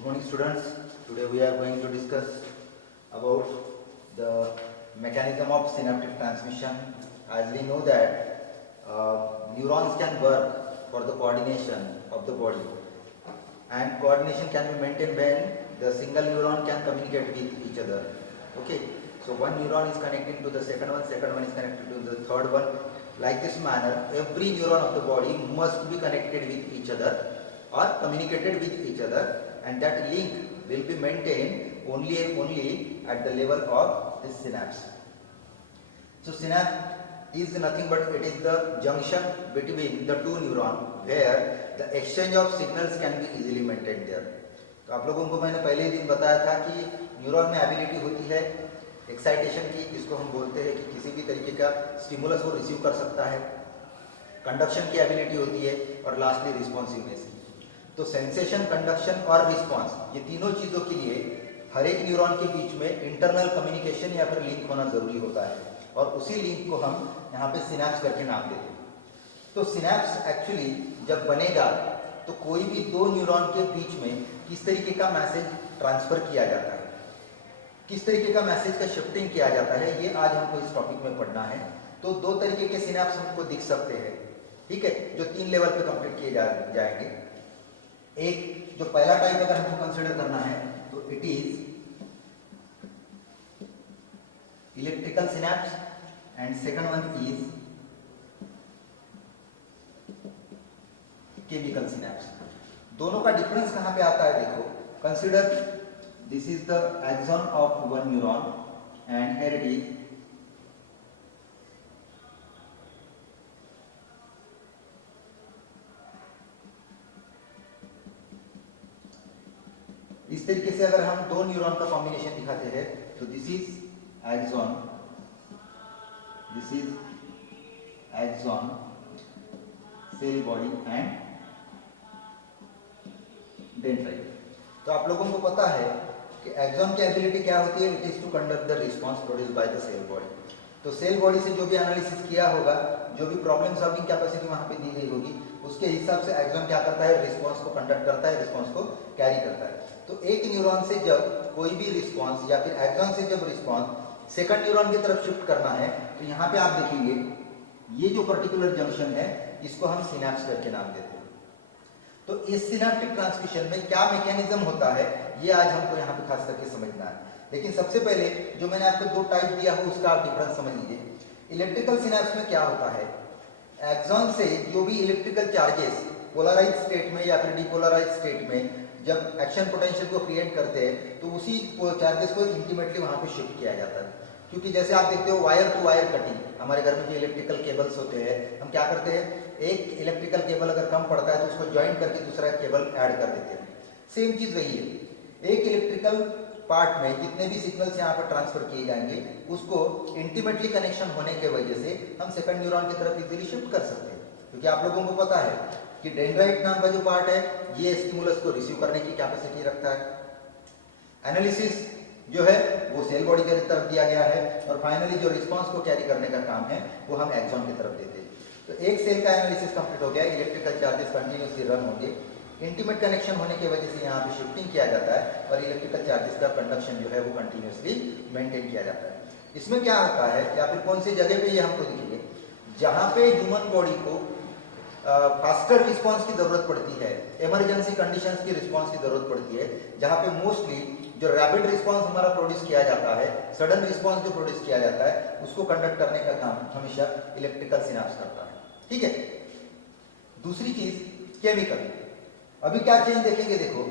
Good morning, students. Today we are going to discuss about the mechanism of synaptic transmission. As we know that neurons can work for the coordination of the body, and coordination can be maintained when the single neuron can communicate with each other. Okay, so one neuron is connecting to the second one is connected to the third one. Like this manner, every neuron of the body must be connected with each other or communicated with each other, and that link will be maintained only and only at the level of this synapse. So synapse is nothing but it is the junction between the two neurons where the exchange of signals can be easily maintained there. तो आप लोगों को मैंने पहले ही दिन बताया था कि न्यूरॉन में एबिलिटी होती है एक्साइटेशन की, जिसको हम बोलते हैं कि किसी भी तरीके का स्टिमुलस वो रिसीव कर सकता है, कंडक्शन की एबिलिटी होती है, और लास्टली रिस्पॉन्सिवनेस। तो सेंसेशन, कंडक्शन और रिस्पॉन्स, ये तीनों चीज़ों के लिए हर एक न्यूरॉन के बीच में इंटरनल कम्युनिकेशन या फिर लिंक होना जरूरी होता है, और उसी लिंक को हम यहाँ पे सिनैप्स करके नाम देते हैं। तो सिनैप्स एक्चुअली जब बनेगा तो कोई भी दो न्यूरॉन के बीच में किस तरीके का मैसेज ट्रांसफर किया जाता है, किस तरीके का मैसेज का शिफ्टिंग किया जाता है, ये आज हमको इस टॉपिक में पढ़ना है। तो दो तरीके के सिनैप्स हमको दिख सकते हैं, ठीक है, जो 3 लेवल पे कंप्लीट किए जाएंगे। एक जो पहला टाइप अगर हमको कंसिडर करना है तो it is electrical synapse and second one is chemical synapse. दोनों का डिफरेंस कहां पे आता है देखो, consider this is the axon of one neuron and here it is इस तरीके से अगर हम दो न्यूरॉन का कॉम्बिनेशन दिखाते हैं तो this is axon, this is axon, cell body and dendrite. तो आप लोगों को पता है कि एक्सॉन की एबिलिटी क्या होती है, it is to conduct the response produced by the cell body. तो सेल बॉडी से जो भी एनालिसिस किया होगा, जो भी प्रॉब्लम सॉल्विंग कैपेसिटी वहां पे दी गई होगी, उसके हिसाब से एक्सॉन क्या करता है, रिस्पॉन्स को कंडक्ट करता है, रिस्पॉन्स को कैरी करता है। तो एक न्यूरॉन से जब कोई भी रिस्पॉन्स या फिर एक्सॉन से जब रिस्पॉन्स सेकंड न्यूरॉन की तरफ शिफ्ट करना है, तो यहाँ पे आप देखेंगे ये जो पर्टिकुलर जंक्शन है इसको हम सिनैप्स करके नाम देते हैं। तो इस सिनैप्टिक ट्रांसमिशन में क्या मैकेनिज्म होता है, ये आज हमको यहाँ पे खास करके समझना है। लेकिन सबसे पहले जो मैंने आपको दो टाइप दिया हो उसका आप डिफरेंस समझ लीजिए। इलेक्ट्रिकल सिनैप्स में क्या होता है, एक्सॉन से जो भी इलेक्ट्रिकल चार्जेस पोलराइज स्टेट में या फिर डिपोलराइज स्टेट में जब एक्शन पोटेंशियल को क्रिएट करते हैं तो उसी चार्जेस को इंटीमेटली वहां पे शिफ्ट किया जाता है। क्योंकि जैसे आप देखते हो वायर टू वायर कटिंग, हमारे घर में जो इलेक्ट्रिकल केबल्स होते हैं, हम क्या करते हैं, एक इलेक्ट्रिकल केबल अगर कम पड़ता है तो उसको ज्वाइन करके दूसरा केबल ऐड कर देते हैं। सेम चीज वही है, एक इलेक्ट्रिकल पार्ट में जितने भी सिग्नल्स यहाँ पर ट्रांसफर किए जाएंगे उसको इंटीमेटली कनेक्शन होने की वजह से हम सेकंड न्यूरॉन की तरफ इजीली शिफ्ट कर सकते हैं। क्योंकि आप लोगों को पता है कि डेंड्राइट नाम का जो पार्ट है ये स्टिमुलस को रिसीव करने की कैपेसिटी रखता है, एनालिसिस जो है वो सेल बॉडी की तरफ दिया गया है, और फाइनली जो रिस्पांस को कैरी करने का काम है वो हम एक्सॉन की तरफ देते हैं। तो एक सेल का एनालिसिस कंप्लीट हो गया, इलेक्ट्रिकल चार्जेस कंटिन्यूसली रन होंगे, इंटीमेट कनेक्शन होने की वजह से यहाँ पे शिफ्टिंग किया जाता है, और इलेक्ट्रिकल चार्जेस का कंडक्शन जो है वो कंटिन्यूसली मेंटेन किया जाता है। इसमें क्या होता है या फिर कौन सी जगह पे ये हमको दिखेंगे, जहाँ पे ह्यूमन बॉडी को फास्टर रिस्पांस की जरूरत पड़ती है, इमरजेंसी कंडीशंस की रिस्पांस की जरूरत पड़ती है, जहाँ पे मोस्टली जो रैपिड रिस्पांस हमारा प्रोड्यूस किया जाता है, सडन रिस्पांस जो प्रोड्यूस किया जाता है, उसको कंडक्ट करने का काम हमेशा इलेक्ट्रिकल सिनैप्स करता है, ठीक है। दूसरी चीज केमिकल। अभी क्या चेंज देखेंगे, देखो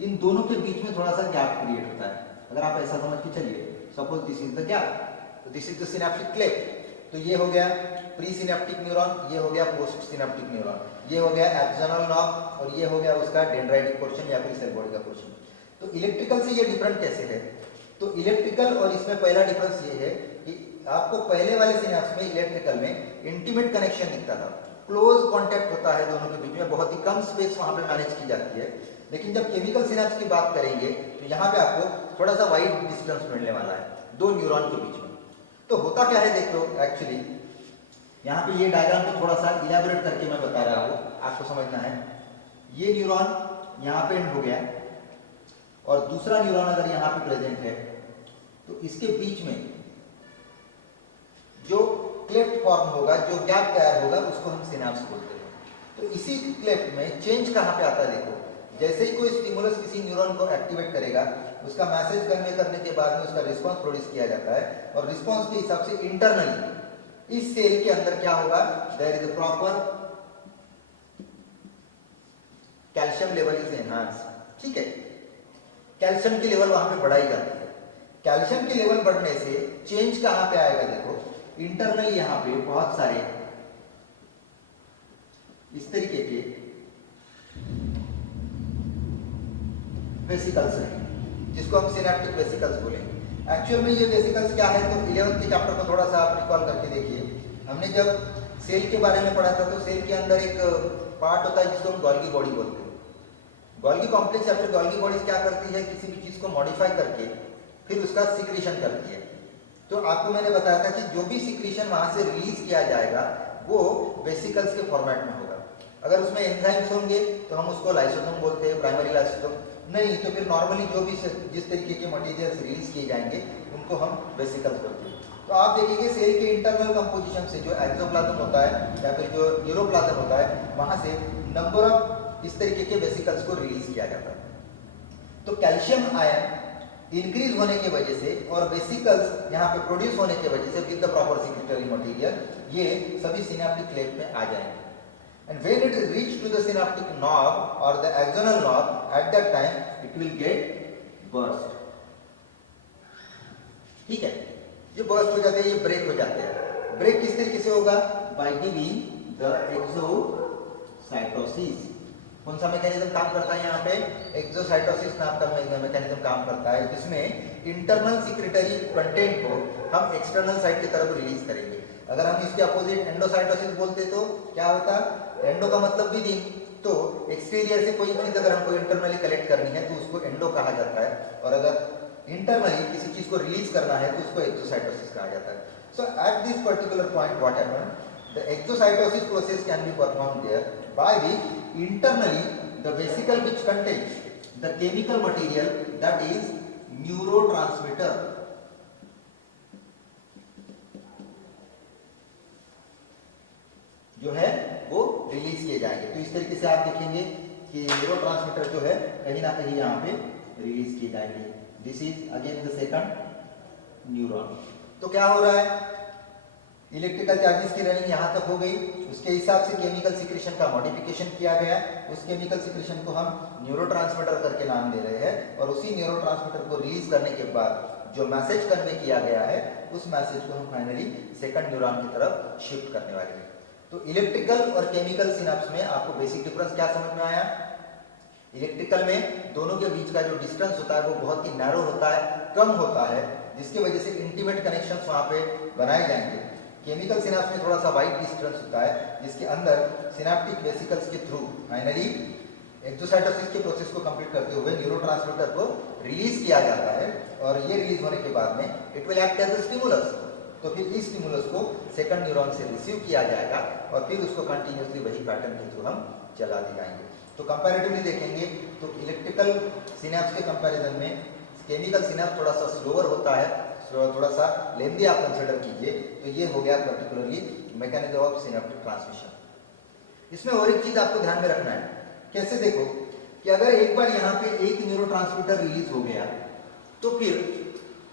इन दोनों के बीच में थोड़ा सा गैप क्रिएट होता है। अगर आप ऐसा समझ के चलिए, suppose this is the gap, तो this is the synaptic cleft, तो ये हो गया प्री सिनैप्टिक न्यूरॉन, ये हो गया पोस्ट सिनैप्टिक न्यूरॉन, ये हो गया एक्सोनल नॉब, और ये हो गया उसका डेंड्राइटिक पोर्शन या फिर सेल बॉडी का पोर्शन। तो इलेक्ट्रिकल से ये डिफरेंट कैसे है, तो इलेक्ट्रिकल और इसमें पहला डिफरेंस ये है कि आपको पहले वाले सिनैप्स में इलेक्ट्रिकल में इंटीमेट कनेक्शन दिखता था, क्लोज कॉन्टैक्ट होता है दोनों के बीच में, बहुत ही कम स्पेस वहां पे मैनेज की जाती है। लेकिन जब केमिकल सिनैप्स की बात करेंगे तो यहाँ पे आपको थोड़ा सा वाइड डिस्टेंस मिलने वाला है दो न्यूरॉन के बीच में। तो होता क्या है देख लो, एक्चुअली यहाँ पे ये डायग्राम को थोड़ा सा इलेबोरेट करके मैं बता रहा हूँ, आपको समझना है। ये न्यूरॉन यहाँ पे एंड हो गया, और दूसरा न्यूरॉन अगर यहाँ पे प्रेजेंट है तो इसके बीच में जो क्लेफ्ट फॉर्म होगा, जो गैप तैयार होगा, उसको हम सिनेप्स बोलते हैं। तो इसी क्लेफ्ट में चेंज कहाँ पे आता है देखो, जैसे ही कोई स्टिमुलस किसी न्यूरॉन को एक्टिवेट करेगा, उसका मैसेज कन्वे करने के बाद में उसका रिस्पांस प्रोड्यूस किया जाता है और रिस्पांस के हिसाब से इंटरनली इस सेल के अंदर क्या होगा, there is a proper calcium level is enhance. ठीक है, कैल्शियम की लेवल वहां पे बढ़ाई जाती है। कैल्शियम की लेवल बढ़ने से चेंज कहां पे आएगा देखो, इंटरनली यहां पे बहुत सारे इस तरीके के वेसिकल्स हैं जिसको हम सिनेप्टिक वेसिकल्स बोलेंगे। एक्चुअल में ये वेसिकल्स क्या है, तो 11th के चैप्टर को थोड़ा सा आप रिकॉल करके देखिए। हमने जब सेल के बारे में पढ़ा था तो सेल के अंदर एक पार्ट होता है जिसको हम गोल्गी बॉडी बोलते हैं। गोल्गी कॉम्प्लेक्स या फिर गोल्गी बॉडीज क्या करती है, किसी भी चीज को मॉडिफाई करके फिर उसका सिक्रीशन करती है। तो आपको मैंने बताया था कि जो भी सिक्रीशन वहां से रिलीज किया जाएगा वो वेसिकल्स के फॉर्मेट में होगा। अगर उसमें एंजाइम्स होंगे तो हम उसको लाइसोसोम बोलते हैं, प्राइमरी लाइसोसोम। नहीं तो फिर नॉर्मली जो भी जिस तरीके के मटेरियल्स रिलीज किए जाएंगे उनको हम वेसिकल्स बोलते हैं। तो आप देखिए सेल के इंटरनल कंपोजिशन से जो एक्सोप्लाज्म होता है या फिर जो न्यूरोप्लाज्म होता है, वहां से नंबर ऑफ इस तरीके के वेसिकल्स को रिलीज किया जाता है। तो कैल्शियम आयन इंक्रीज होने की वजह से और वेसिकल्स यहाँ पे प्रोड्यूस होने की वजह से with the proper secretory material, ये सभी सिनेप्टिक क्लेफ्ट में आ जाएंगे। And when it reach to the synaptic knob or the axonal knob, at that time it will get burst. ठीक है, ये burst हो जाते हैं, ये ब्रेक हो जाते हैं। ब्रेक किस तरीके से होगा, by giving the exocytosis। कौन सा मैकेनिज्म काम करता है यहाँ पे, एक्सोसाइटोसिस नाम का मैकेनिज्म काम करता है, जिसमें इंटरनल सिक्रेटरी कंटेंट को हम एक्सटर्नल साइड की तरफ रिलीज करेंगे। अगर हम इसके अपोजिट एंडोसाइटोसिस बोलते तो क्या होता, एंडो का मतलब भी दिन, तो एक्सटीरियर से कोई चीज अगर हमको इंटरनली कलेक्ट करनी है तो उसको एंडो कहा जाता है, और अगर इंटरनली किसी चीज को रिलीज करना है तो उसको एक्सोसाइटोसिस कहा जाता है। So at this particular point what happen, the exocytosis process can be performed there, by which internally the vesicle which contains the chemical material, that is neurotransmitter, जो है वो रिलीज किए जाएंगे। तो इस तरीके से आप देखेंगे कि न्यूरोट्रांसमीटर जो है कहीं ना कहीं यहाँ पे रिलीज किए जाएंगे। This is again the second neuron. तो क्या हो रहा है, इलेक्ट्रिकल चार्जेस की रनिंग यहाँ तक हो गई, उसके हिसाब से केमिकल सिक्रेशन का मॉडिफिकेशन किया गया। उस केमिकल सिक्रेशन को हम न्यूरोट्रांसमीटर करके नाम दे रहे हैं, और उसी न्यूरोट्रांसमीटर को रिलीज करने के बाद जो मैसेज कन्वे किया गया है उस मैसेज को हम फाइनली सेकंड न्यूरॉन की तरफ शिफ्ट करने वाले हैं। तो इलेक्ट्रिकल और केमिकल सिनेप्स में आपको बेसिक डिफरेंस क्या समझ में आया। इलेक्ट्रिकल में दोनों के बीच का जो डिस्टेंस होता है वो बहुत ही नैरो होता है, कम होता है, जिसकी वजह से इंटीमेट कनेक्शंस वहां पे बनाए जाएंगे। केमिकल सिनेप्स में थोड़ा सा वाइड डिस्टेंस होता है, जिसके अंदर सिनेप्टिक वेसिकल्स के थ्रू फाइनली एक्सोसाइटोसिस के प्रोसेस को कंप्लीट करते हुए न्यूरोट्रांसमीटर को रिलीज किया जाता है, और ये रिलीज होने के बाद में it will act as a stimulus. तो फिर इस स्टिमुलस को सेकंड न्यूरॉन से रिसीव किया जाएगा और फिर उसको कंटिन्यूसली वही पैटर्न के थ्रू हम चला दिखाएंगे। तो कंपैरेटिवली देखेंगे तो इलेक्ट्रिकल सिनेप्स के कंपैरिजन में केमिकल सिनेप्स थोड़ा सा स्लोअर होता है, थोड़ा सा लेंथी आप कंसिडर कीजिए। तो ये हो गया particularly mechanism of synaptic transmission. इसमें और एक चीज आपको ध्यान में रखना है, कैसे देखो कि अगर एक बार यहाँ पे एक न्यूरोट्रांसमीटर रिलीज हो गया तो फिर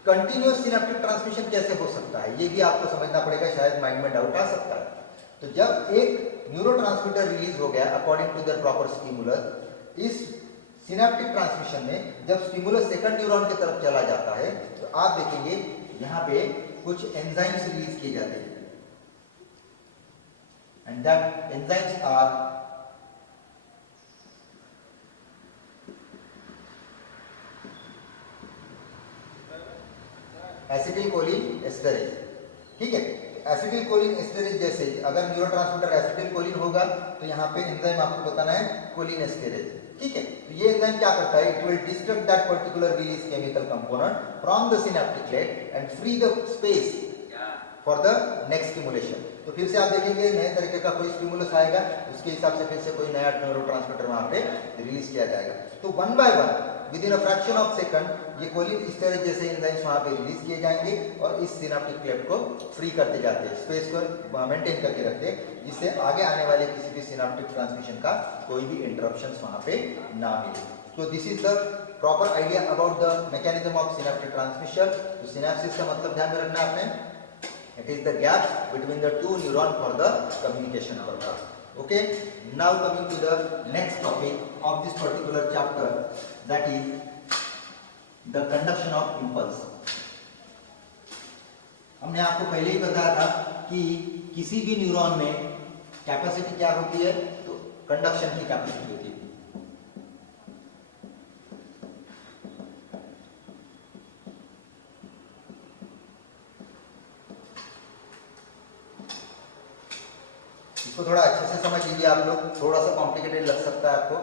कंटिन्यूअस सिनेप्टिक ट्रांसमिशन कैसे हो सकता है, ये भी आपको समझना पड़ेगा, शायद माइंड में डाउट आ सकता है। तो जब एक न्यूरोट्रांसमीटर रिलीज हो गया according to the proper stimulus, इस सिनेप्टिक ट्रांसमिशन में जब स्टिमुलस सेकंड न्यूरॉन की तरफ चला जाता है तो आप देखेंगे यहाँ पे कुछ एंजाइम्स रिलीज किए जाते हैं, and that enzymes are acetyl choline esterase. ठीक है, एसिटिल कोलिन एस्टरेज जैसे अगर न्यूरोट्रांसमीटर एसिटिल कोलिन होगा तो यहाँ पे एंजाइम आपको बताना है कोलिन एस्टरेज। ठीक है, तो ये एंजाइम क्या करता है, it will destruct that particular release chemical component from the synaptic plate and free the space for the next stimulation. तो फिर से आप देखेंगे नए तरीके का कोई स्टिमुलस आएगा, उसके हिसाब से फिर से कोई नया न्यूरोट्रांसमीटर वहां पे रिलीज किया जाएगा। तो one by one with in a fraction of second ये कोलिन इस तरह जैसे एंजाइम्स वहां पे रिलीज किए जाएंगे और इस सिनेप्टिक क्लेफ्ट को फ्री करते जाते हैं, स्पेस को मेंटेन करके रखते हैं, जिससे आगे आने वाले किसी भी सिनेप्टिक ट्रांसमिशन का कोई भी इंटरप्शंस वहां पे ना मिले। तो this is the proper idea about the mechanism of synaptic transmission. तो सिनेप्सिस का मतलब ध्यान में रखना है आपने, it is the gap between the two neuron for the communication purpose. Okay, now coming to the next topic of this particular chapter, that is the conduction of impulse. हमने आपको पहले ही बताया था कि किसी भी न्यूरॉन में कैपेसिटी क्या होती है, तो कंडक्शन की कैपेसिटी होती है। इसको थोड़ा अच्छे से समझ लीजिए आप लोग, थोड़ा सा कॉम्प्लिकेटेड लग सकता है आपको।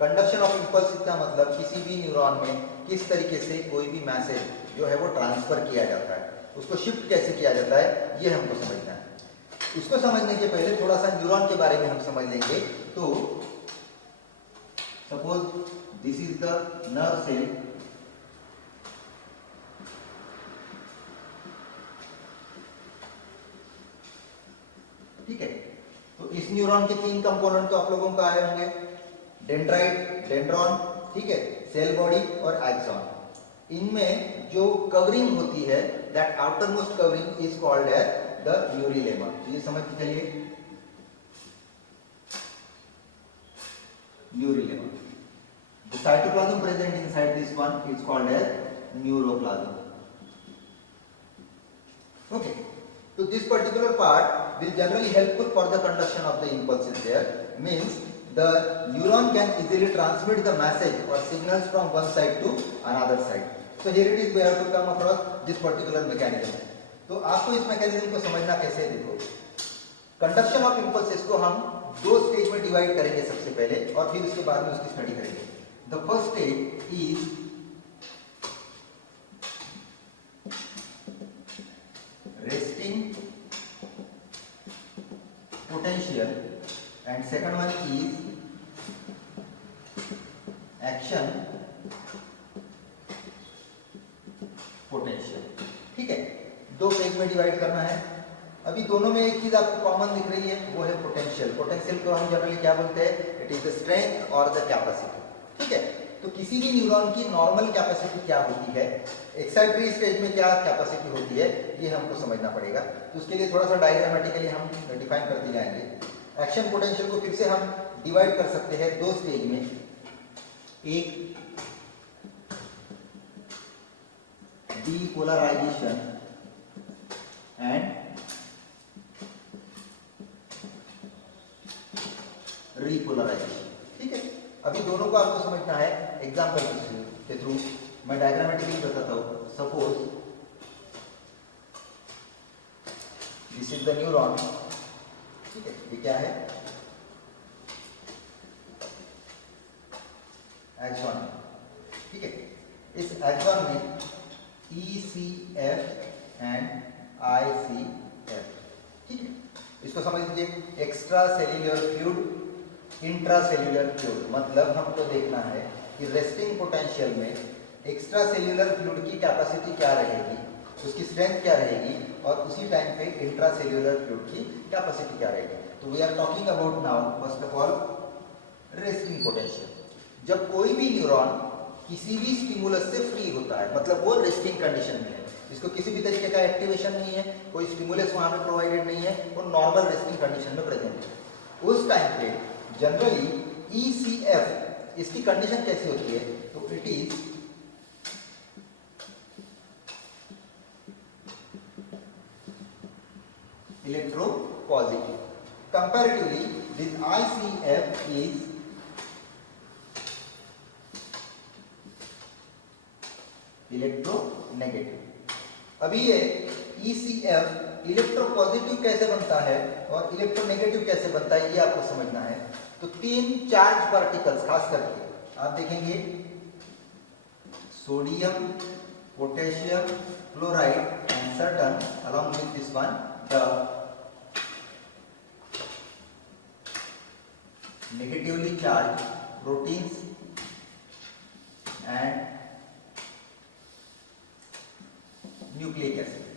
कंडक्शन ऑफ इंपल्स का मतलब किसी भी न्यूरॉन में किस तरीके से कोई भी मैसेज जो है वो ट्रांसफर किया जाता है, उसको शिफ्ट कैसे किया जाता है, ये हमको समझना है। इसको समझने के पहले थोड़ा सा न्यूरॉन के बारे में हम समझ लेंगे। तो suppose this is the nerve cell, ठीक है। तो इस न्यूरॉन के तीन कंपोनेंट तो आप लोगों को आए होंगे, डेंड्राइट, डेंड्रॉन, ठीक है, सेल बॉडी और एक्सॉन। इनमें जो कवरिंग होती है, that outer most covering is called as the neurilemma. ये समझ के चलिए, neurilemma. The cytoplasm present inside this one is called as neuroplasm. Okay, so this particular part will generally helpful for the conduction of the impulses there, means the neuron can easily transmit the message or signals from one side to another side. So here it is, we have to come across this particular mechanism. तो आपको इस mechanism को समझना कैसे है, देखो, conduction of impulses को हम दो स्टेज में डिवाइड करेंगे सबसे पहले, और फिर उसके बाद में उसकी स्टडी करेंगे। The first stage is resting potential and second one is action potential, ठीक है। दो पेज में डिवाइड करना है। अभी दोनों में एक चीज आपको कॉमन दिख रही है, वो है पोटेंशियल। पोटेंशियल को हम जनरली क्या बोलते हैं, इट इज द स्ट्रेंथ और द कैपेसिटी, ठीक है। तो किसी भी न्यूरॉन की नॉर्मल कैपेसिटी क्या होती है, एक्साइटरी स्टेज में क्या कैपेसिटी होती है, ये हमको समझना पड़ेगा। तो उसके लिए थोड़ा सा डायग्रामेटिकली हम डिफाइन करते जाएंगे। एक्शन पोटेंशियल को फिर से हम डिवाइड कर सकते हैं दो स्टेज में, एक डीपोलराइजेशन एंड रीपोलराइजेशन, ठीक है। अभी दोनों को आपको समझना है एग्जाम्पल के थ्रू। मैं डायग्रामेटिकली बताता हूं। Suppose this is the neuron, ठीक है, ये क्या है, एक्सॉन, ठीक है। इस एक्सॉन में ECF एंड ICF, ठीक है। इसको समझ लीजिए, extra cellular fluid, intra cellular fluid. मतलब हमको देखना है कि रेस्टिंग पोटेंशियल में एक्स्ट्रा सेल्यूलर फ्लूइड की कैपेसिटी क्या रहेगी, उसकी स्ट्रेंथ क्या रहेगी, और उसी टाइम पे इंट्रा सेल्यूलर फ्लूइड की कैपेसिटी क्या रहेगी। तो we are talking about now first of all resting potential. जब कोई भी न्यूरॉन किसी भी स्टिमुलस से फ्री होता है, मतलब वो रेस्टिंग कंडीशन में है, इसको किसी भी तरीके का एक्टिवेशन नहीं है, कोई स्टिमुलस वहां पे प्रोवाइडेड नहीं है, वो नॉर्मल रेस्टिंग कंडीशन में प्रेजेंट है। उस टाइम पे जनरली ECF, इसकी कंडीशन कैसी होती है, तो it is electro positive. Comparatively this ICF is electronegative. अभी ये ECF इलेक्ट्रोपॉजिटिव कैसे बनता है और इलेक्ट्रोनेगेटिव कैसे बनता है, ये आपको समझना है। तो तीन चार्ज पार्टिकल्स खास करके आप देखेंगे, sodium, potassium chloride and certain along with this one the negatively charged proteins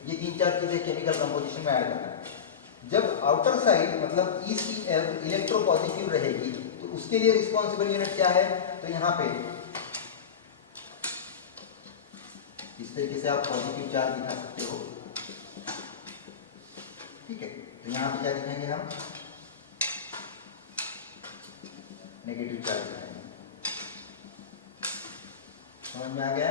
ये 3-4 चीजें केमिकल कंपोजिशन में ऐड करना है। जब आउटर साइड मतलब ECF इलेक्ट्रोपॉजिटिव रहेगी तो उसके लिए रिस्पॉन्सिबल यूनिट क्या है, तो यहाँ पे इस तरीके से आप पॉजिटिव चार्ज दिखा सकते हो, ठीक है। तो यहाँ पे क्या दिखाएंगे हम, नेगेटिव चार्ज दिखाएंगे। समझ में आ गया,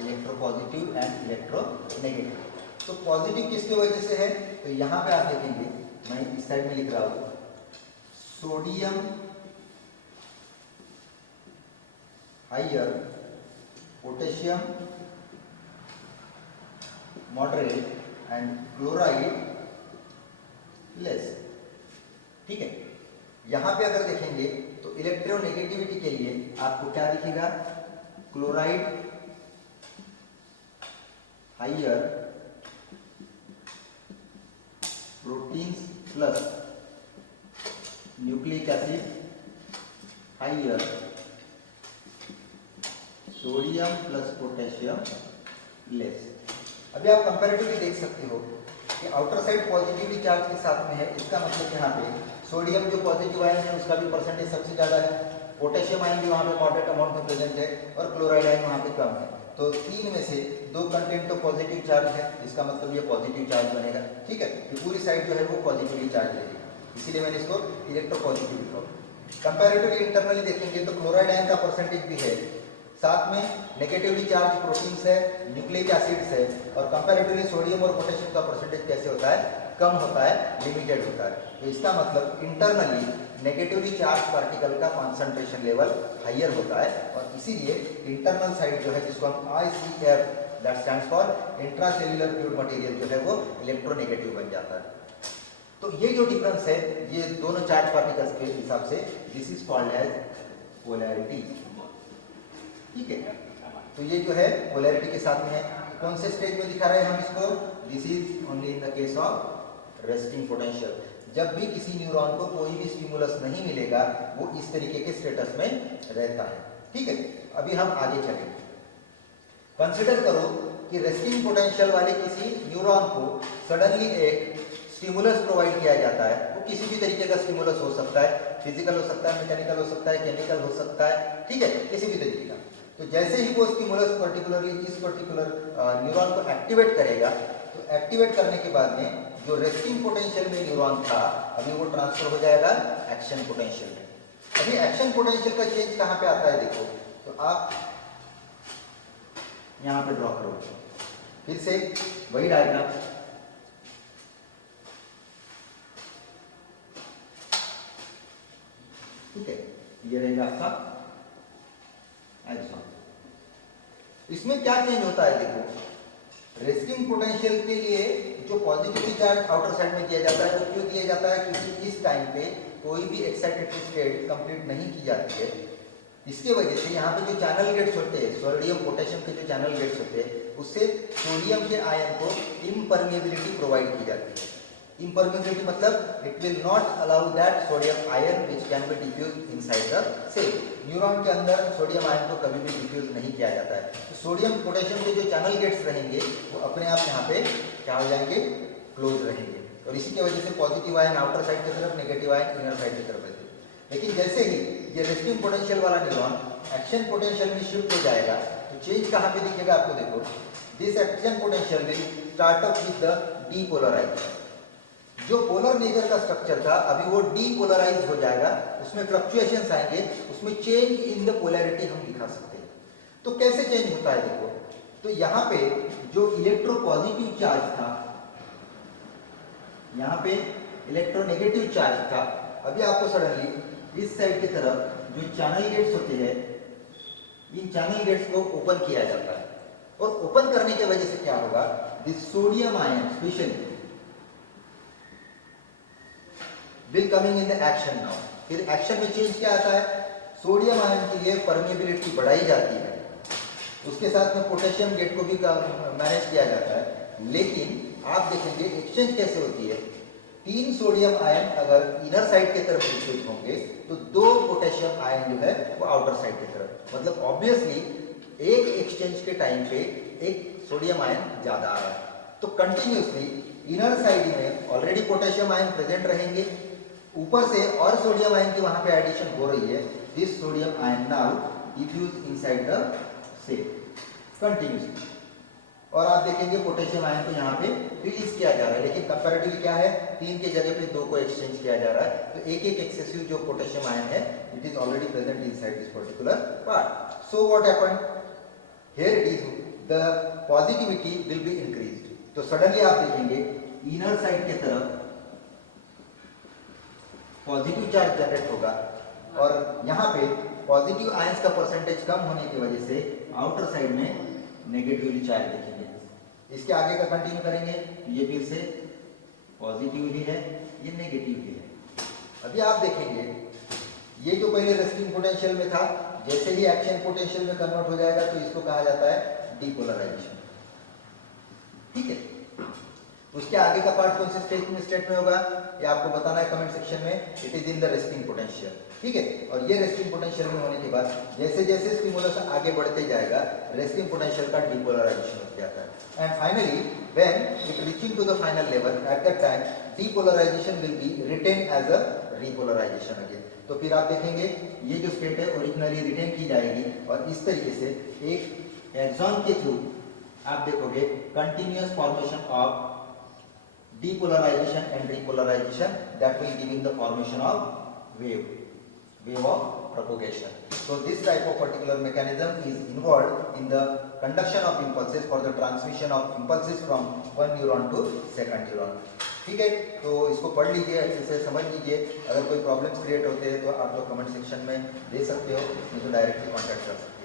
इलेक्ट्रोपॉजिटिव एंड इलेक्ट्रोनेगेटिव। तो पॉजिटिव किसकी वजह से है, तो यहाँ पे आप देखेंगे, मैं इस साइड में लिख रहा हूं, sodium higher, potassium moderate and chloride less, ठीक है। यहां पे अगर देखेंगे तो इलेक्ट्रोनेगेटिविटी के लिए आपको क्या दिखेगा, chloride higher, proteins plus nucleic acid higher, sodium plus potassium less. अभी आप कंपैरेटिवली देख सकते हो कि आउटर साइड पॉजिटिवली चार्ज के साथ में है, इसका मतलब यहाँ पे सोडियम जो पॉजिटिव आयन है उसका भी परसेंटेज सबसे ज्यादा है, पोटेशियम आयन भी वहाँ पे मॉडरेट अमाउंट में प्रेजेंट है और क्लोराइड आयन वहाँ पे कम है। तो 3 में से 2 कंटेंट तो पॉजिटिव चार्ज है, इसका मतलब ये पॉजिटिव चार्ज बनेगा, ठीक है। ये पूरी साइड जो है वो पॉजिटिवली चार्ज रहेगी, इसीलिए मैंने इसको इलेक्ट्रोपॉजिटिव लिखा। कंपैरेटिवली इंटरनली देखेंगे तो क्लोराइड आयन का परसेंटेज भी है, साथ में नेगेटिवली चार्ज प्रोटीन्स है, न्यूक्लिक एसिड्स है, और कंपैरेटिवली सोडियम और पोटेशियम का परसेंटेज कैसे होता है, कम होता है, लिमिटेड होता है। तो इसका मतलब इंटरनली नेगेटिवली चार्ज पार्टिकल का कॉन्सेंट्रेशन लेवल हाइयर होता है, और इसीलिए इंटरनल साइड जो है जिसको हम ICF that stands for intracellular fluid material जो है वो इलेक्ट्रोनेगेटिव बन जाता है। तो ये जो डिफरेंस है ये दोनों चार्ज पार्टिकल्स के हिसाब से, this is called as polarity, ठीक है। तो ये जो है पोलैरिटी के साथ में है। कौन से स्टेज में दिखा रहे हैं हम इसको, this is only in the case of resting potential. जब भी किसी न्यूरॉन को कोई भी स्टिमुलस नहीं मिलेगा वो इस तरीके के स्टेटस में रहता है, ठीक है। अभी हम आगे चलेंगे। कंसिडर करो कि रेस्टिंग पोटेंशियल वाले किसी न्यूरॉन को सडनली एक स्टिमुलस प्रोवाइड किया जाता है, वो किसी भी तरीके का स्टिमुलस हो सकता है, फिजिकल हो सकता है, मैकेनिकल हो सकता है, केमिकल हो सकता है, ठीक है, किसी भी तरीके का। तो जैसे ही वो स्टिमुलस पर्टिकुलरली इस पर्टिकुलर न्यूरॉन को एक्टिवेट करेगा, तो एक्टिवेट करने के बाद में जो रेस्टिंग पोटेंशियल में न्यूरॉन था अभी वो ट्रांसफर हो जाएगा एक्शन पोटेंशियल में। अभी एक्शन पोटेंशियल का चेंज कहाँ पे आता है देखो, तो आप यहां पे ड्रॉ करो, फिर से वही डायग्राम, ठीक है। ये रहेगा आपका एक्सॉन। इसमें क्या चेंज होता है देखो, रेस्टिंग पोटेंशियल के लिए जो पॉजिटिवली चार्ज आउटर साइड में दिया जाता है वो क्यों दिया जाता है, क्योंकि इस टाइम पे कोई भी एक्साइटेड स्टेट कंप्लीट नहीं की जाती है। इसके वजह से यहाँ पे जो चैनल गेट्स होते हैं, सोडियम पोटेशियम के जो चैनल गेट्स होते हैं, उससे सोडियम के आयन को इम्परमेबिलिटी प्रोवाइड की जाती है। इम्परमेबिलिटी मतलब it will not allow that sodium ion which can be diffuse inside the cell. Neuron के अंदर सोडियम आयन को कभी भी डिफ्यूज नहीं किया जाता है। तो सोडियम पोटेशियम के जो चैनल गेट्स रहेंगे वो अपने आप यहाँ पे क्या हो जाएंगे, क्लोज रहेंगे, और इसी की वजह से पॉजिटिव आयन आउटर साइड की तरफ, नेगेटिव आयन इनर साइड की तरफ रहते हैं। लेकिन जैसे ही ये रेस्टिंग पोटेंशियल वाला न्यूरॉन एक्शन पोटेंशियल में शिफ्ट हो जाएगा तो चेंज कहाँ पे दिखेगा आपको देखो, this action potential will start up with the depolarization. जो पोलर नेचर का स्ट्रक्चर था अभी वो डीपोलराइज हो जाएगा, उसमें फ्लक्चुएशंस आएंगे, उसमें चेंज इन द पोलैरिटी हम दिखा सकते हैं। तो कैसे चेंज होता है देखो, तो यहाँ पे जो इलेक्ट्रोपॉजिटिव चार्ज था, यहाँ पे इलेक्ट्रोनेगेटिव चार्ज था, अभी आपको सडनली इस साइड की तरफ जो चैनल गेट्स होते हैं, इन चैनल गेट्स को ओपन किया जाता है, और ओपन करने की वजह से क्या होगा, this sodium ion specially will coming in the action now. फिर एक्शन में चेंज क्या आता है, सोडियम आयन के लिए परमेबिलिटी बढ़ाई जाती है, उसके साथ में पोटेशियम गेट को भी मैनेज किया जाता है। लेकिन आप देखेंगे एक्सचेंज कैसे होती है, 3 सोडियम आयन अगर इनर साइड की तरफ डिफ्यूज होंगे तो 2 पोटेशियम आयन जो है वो आउटर साइड की तरफ, मतलब ऑब्वियसली एक एक्सचेंज के टाइम पे एक सोडियम आयन ज्यादा आ रहा है। तो कंटिन्यूसली इनर साइड में ऑलरेडी पोटेशियम आयन प्रेजेंट रहेंगे, ऊपर से और सोडियम आयन की वहां पे एडिशन हो रही है। This sodium ion now diffuse inside the cell continuously, और आप देखेंगे पोटेशियम आयन को यहाँ पे रिलीज किया जा रहा है, लेकिन कंपैरेटिवली क्या है, 3 के जगह पे 2 को एक्सचेंज किया जा रहा है। तो एक एक्सेसिव जो पोटेशियम आयन है, it is already present inside this particular part. So what happened here, it is the positivity will be increased. तो सडनली आप देखेंगे इनर साइड के तरफ पॉजिटिव चार्ज जनरेट होगा, और यहाँ पे पॉजिटिव आयंस का परसेंटेज कम होने की वजह से आउटर साइड में नेगेटिवली चार्ज देखेंगे। इसके आगे का कंटिन्यू करेंगे, ये फिर से पॉजिटिव ही है, ये नेगेटिव ही है। अभी आप देखेंगे ये जो पहले रेस्टिंग पोटेंशियल में था, जैसे ही एक्शन पोटेंशियल में कन्वर्ट हो जाएगा तो इसको कहा जाता है डीपोलराइजेशन, ठीक है। उसके आगे का पार्ट कौन से स्टेट में होगा, ये आपको बताना है कमेंट सेक्शन में। It is in the resting potential, ठीक है। और ये रेस्टिंग पोटेंशियल में होने के बाद जैसे जैसे स्टिमुलस आगे बढ़ते जाएगा, रेस्टिंग पोटेंशियल का डीपोलराइजेशन हो जाता है। And finally when it reaching to the final level, at that time depolarization will be written as a repolarization again. तो फिर आप देखेंगे ये जो स्टेट है ओरिजिनली रिटेन की जाएगी, और इस तरीके से एक एक्सॉन के थ्रू आप देखोगे continuous formation of depolarization and repolarization that will give in the formation of wave of propagation. So this type of particular mechanism is involved in the conduction of impulses for the transmission of impulses from one neuron to second neuron. ठीक है, तो इसको पढ़ लीजिए, अच्छे से समझ लीजिए। अगर कोई प्रॉब्लम्स क्रिएट होते हैं तो आप लोग कमेंट सेक्शन में दे सकते हो, मुझे डायरेक्टली कॉन्टैक्ट कर सकते हो।